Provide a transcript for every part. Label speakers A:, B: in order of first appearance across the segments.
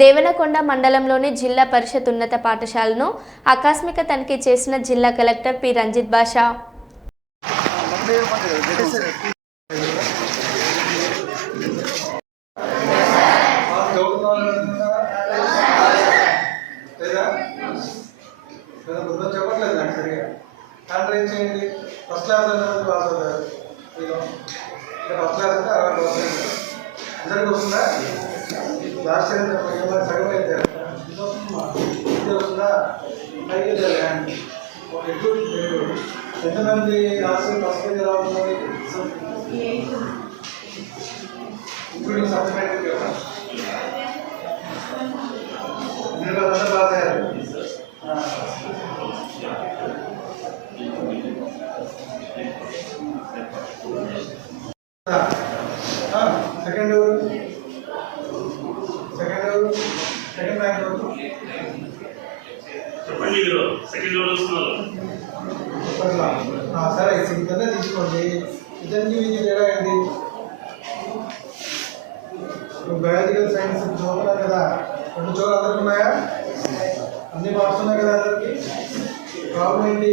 A: దేవనకొండ మండలంలోని జిల్లా పరిషత్ ఉన్నత పాఠశాలను ఆకస్మిక తనిఖీ చేసిన జిల్లా కలెక్టర్ పి. రంజిత్ బాషా.
B: చేయండి ఫస్ట్ క్లాస్ పాస్ అవుతారు ఫస్ట్ క్లాస్ అంటే అందరికి వస్తుందా? లాస్ట్ ఇయర్ ఎంతమంది రాష్ట్రం ఎలా ఇప్పుడు కదా అంతా ఆ, సెకండ్ ఎవరు సెకండ్ ఎవరు సెకండ్ ర్యాంక్ ఎవరు
C: చెప్పండి మీరు సెకండ్ లెవెల్ వస్తున్నారు
B: సరే ఇద్దరినే తీసుకోండి. ఇద్దరికి మీకు తేడా ఏంటి బయాలజికల్ సైన్స్ చదువుతున్నారు కదా. రెండు చోట్ల అందరికి ఉన్నాయా? అన్ని మార్క్స్ ఉన్నాయి కదా అందరికి? ప్రాబ్లం ఏంటి?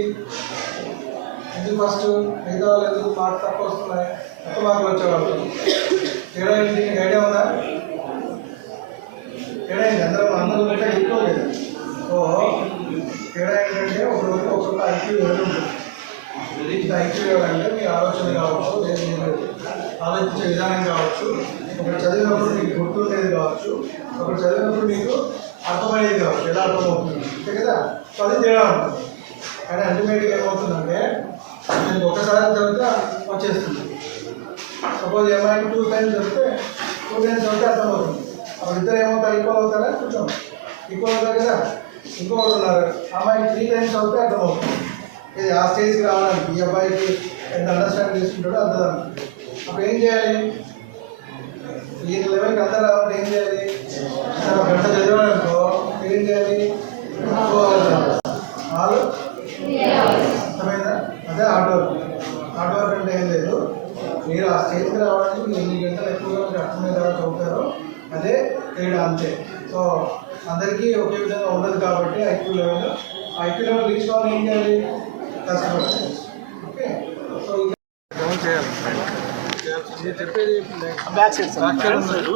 B: ఎందుకు ఫస్ట్ మిగతా వాళ్ళు ఎందుకు మార్క్స్ తక్కువ వస్తున్నాయి? తక్కువ మార్కులు వచ్చేవాళ్ళు తేడా ఏంటి నీకు ఐడియా ఉందా తేడా ఏంటి అందరూ అందరూ ఉంటే ఎక్కువ లేదు సో తేడా ఏంటంటే ఒకరికి ఒక్కొక్క ఐక్యూ అంటే మీ ఆలోచన కావచ్చు లేదు మీరు ఆలోచించే విధానం కావచ్చు ఒకటి చదివినప్పుడు మీకు గుర్తుండేది కావచ్చు ఒకటి చదివినప్పుడు మీకు అర్థమయ్యేది కావచ్చు ఎలా అర్థమవుతుంది అంతే కదా సో అది తేడా ఉంటుంది కానీ అల్టిమేట్గా ఏమవుతుందంటే నేను ఒకసారి చదివితే వచ్చేస్తుంది సపోజ్ ఏమైనా టూ టైమ్స్ చదివితే టూ టైమ్స్ చదివితే అర్థమవుతుంది అప్పుడు ఇద్దరు ఏమవుతారు ఈక్వల్ అవుతారా? కొంచెం ఈక్వల్ అవుతారు కదా? ఇంకొకరు ఉన్నారు. అమ్మాయి త్రీ టైమ్స్ చదివితే అర్థమవుతుంది. ఇది ఆ స్టేజ్కి రావడానికి ఈ అబ్బాయికి ఎంత అండర్స్టాండ్ చేసుకుంటాడో అంత అప్పుడు ఏం చేయాలి? ఈ లెవెల్కి అందరూ రావాలంటే ఏం చేయాలి? అసలు గంట చదివాడు అనుకో ఏం చేయాలి? ఆలు అర్థమైందా? అదే హార్డ్ వర్క్ హార్డ్ వర్క్ అంటే ఏం లేదు. మీరు ఆ స్టేజ్కి రావడానికి ఎన్ని గంటలు ఎక్కువగా మీరు అర్థమయ్యేలా చదువుతారో అదే తేడా అంతే. సో అందరికీ ఒకే విధంగా ఉండదు కాబట్టి IQ level IQ level reach కావాలి ఏం చేయాలి? కష్టపడాలి. ఓకే? సో నేను చెప్పేది బ్యాక్ సైడ్
C: అసలు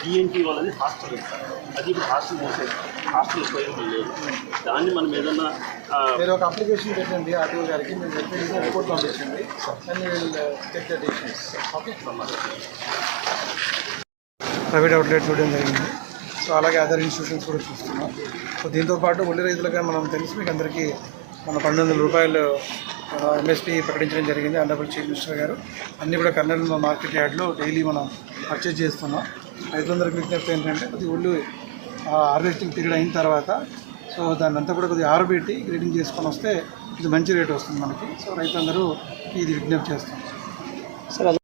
C: డిఎన్టీ వాళ్ళది హాస్టల్ ఇస్తారు అది ఇప్పుడు హాస్టల్ మూసేది హాస్టల్ ఉపయోగం లేదు దాన్ని మనం ఏదన్నా ఆ,
B: మీరు ఒక అప్లికేషన్ పెట్టండి ఆర్టీఓ గారికి. మీరు చెప్పేసి రిపోర్ట్ పంపించండి and will take the decisions okay private outlet చూడడం. జరిగింది సో అలాగే అదర్ ఇన్స్టిట్యూషన్స్ కూడా చూస్తున్నాం. సో దీంతో పాటు ఉల్లి రైతులుగా మనం తెలిసి మీకు అందరికీ మన పన్నెండు వందల రూపాయలు ఎంఎస్పీ ప్రకటించడం జరిగింది ఆనరబుల్ చీఫ్ మినిస్టర్ గారు. అన్నీ కూడా కర్నూలు మార్కెట్ యార్డ్లో డైలీ మనం పర్చేజ్ చేస్తున్నాం. రైతులందరికీ విజ్ఞప్తి ఏంటంటే కొద్ది ఒళ్ళు హార్వెస్టింగ్ పీరియడ్ అయిన తర్వాత సో దాన్ని అంతా కూడా కొద్దిగా ఆరబెట్టి గ్రేడింగ్ చేసుకొని వస్తే ఇది మంచి రేట్ వస్తుంది మనకి. సో రైతులందరూ ఇది విజ్ఞప్తి చేస్తాం